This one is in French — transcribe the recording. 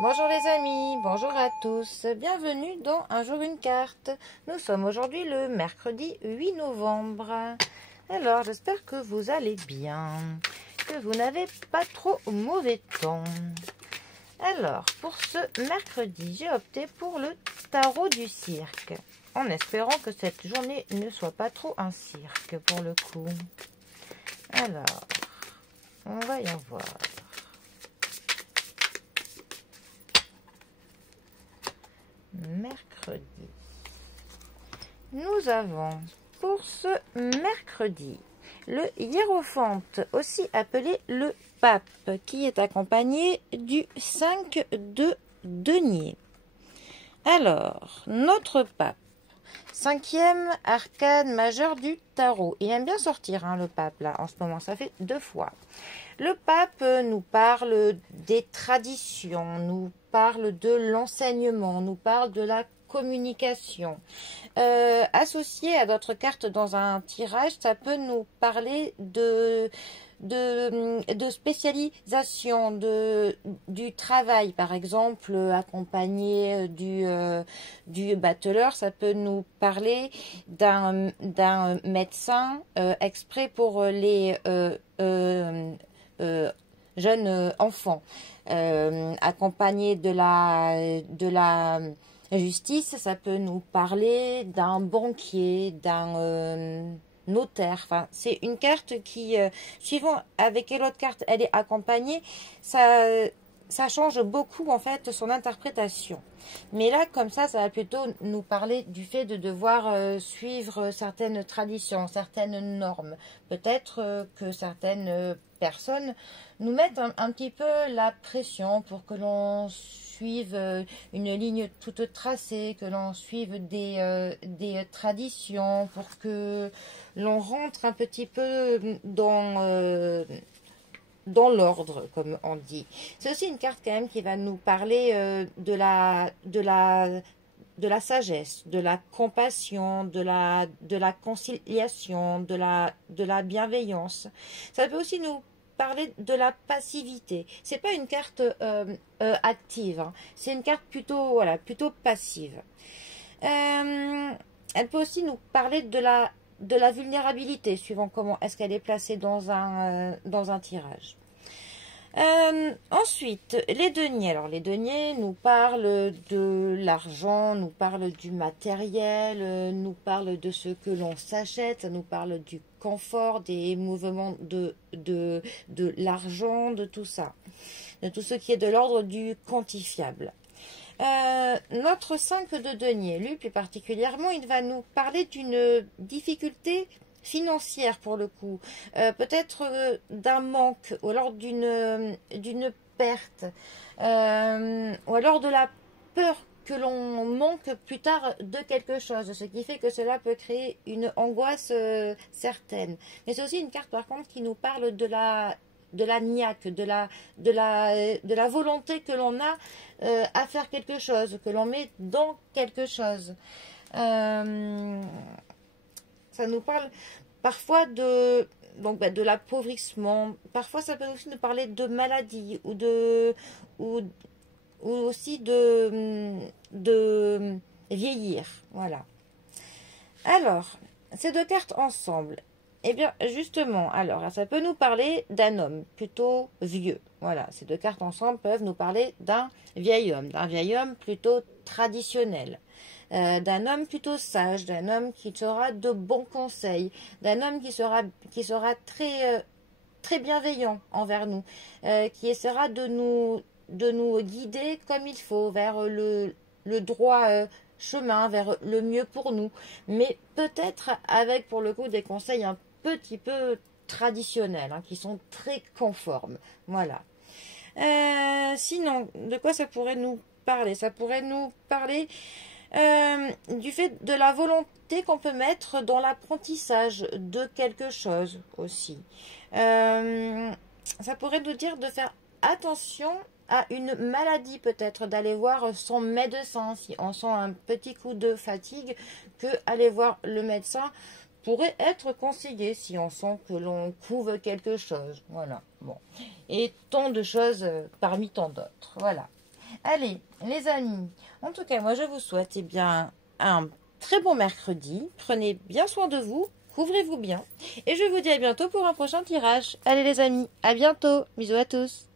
Bonjour les amis, bonjour à tous, bienvenue dans Un jour une carte. Nous sommes aujourd'hui le mercredi 8 novembre. Alors j'espère que vous allez bien, que vous n'avez pas trop mauvais temps. Alors pour ce mercredi, j'ai opté pour le tarot du cirque, en espérant que cette journée ne soit pas trop un cirque pour le coup. Alors, on va y en voir. Mercredi. Nous avons pour ce mercredi le hiérophante, aussi appelé le pape, qui est accompagné du 5 de denier. Alors, notre pape, cinquième arcane majeure du tarot. Il aime bien sortir, hein, le pape, là, en ce moment, ça fait 2 fois. Le pape nous parle des traditions, nous parle de l'enseignement, nous parle de la communication. Associé à d'autres cartes dans un tirage, ça peut nous parler de spécialisation, du travail, par exemple, accompagné du battleur, ça peut nous parler d'un médecin exprès pour les jeunes enfants, accompagné de la justice, ça peut nous parler d'un banquier, d'un notaire. Enfin, c'est une carte qui, suivant avec quelle autre carte elle est accompagnée, ça change beaucoup en fait son interprétation. Mais là, comme ça va plutôt nous parler du fait de devoir suivre certaines traditions, certaines normes. Peut-être que certaines personnes nous mettent un petit peu la pression pour que l'on suive une ligne toute tracée, que l'on suive des traditions, pour que l'on rentre un petit peu dans l'ordre, comme on dit. C'est aussi une carte quand même qui va nous parler de la sagesse, de la compassion, de la conciliation, de la bienveillance. Ça peut aussi nous parler de la passivité. C'est pas une carte active, hein. C'est une carte plutôt passive. Elle peut aussi nous parler de la vulnérabilité, suivant comment est-ce qu'elle est placée dans un tirage. Ensuite, les deniers. Alors, les deniers nous parlent de l'argent, nous parlent du matériel, nous parlent de ce que l'on s'achète, ça nous parle du confort, des mouvements de l'argent, de tout ça, de tout ce qui est de l'ordre du quantifiable. Notre 5 de denier, lui plus particulièrement, il va nous parler d'une difficulté financière pour le coup, peut-être d'un manque, ou alors d'une perte, ou alors de la peur que l'on manque plus tard de quelque chose, ce qui fait que cela peut créer une angoisse certaine. Mais c'est aussi une carte par contre qui nous parle de la niaque, de la volonté que l'on a à faire quelque chose, que l'on met dans quelque chose. Ça nous parle parfois de l'appauvrissement. Parfois, ça peut aussi nous parler de maladie ou aussi de vieillir. Voilà. Alors, ces 2 cartes ensemble. Eh bien, justement, alors, ça peut nous parler d'un homme plutôt vieux. Voilà, ces 2 cartes ensemble peuvent nous parler d'un vieil homme plutôt traditionnel. D'un homme plutôt sage, d'un homme qui sera de bons conseils, d'un homme qui sera très bienveillant envers nous, qui essaiera de nous guider comme il faut vers le droit chemin, vers le mieux pour nous, mais peut-être avec pour le coup des conseils un petit peu traditionnels, hein, qui sont très conformes. Voilà. Sinon, de quoi ça pourrait nous parler? Ça pourrait nous parler du fait de la volonté qu'on peut mettre dans l'apprentissage de quelque chose aussi. Ça pourrait nous dire de faire attention à une maladie, peut-être d'aller voir son médecin si on sent un petit coup de fatigue, que aller voir le médecin pourrait être conseillé si on sent que l'on couve quelque chose. Voilà. Bon. Et tant de choses parmi tant d'autres. Voilà. Allez, les amis, en tout cas, moi je vous souhaite eh bien un très bon mercredi. Prenez bien soin de vous, couvrez-vous bien. Et je vous dis à bientôt pour un prochain tirage. Allez les amis, à bientôt. Bisous à tous.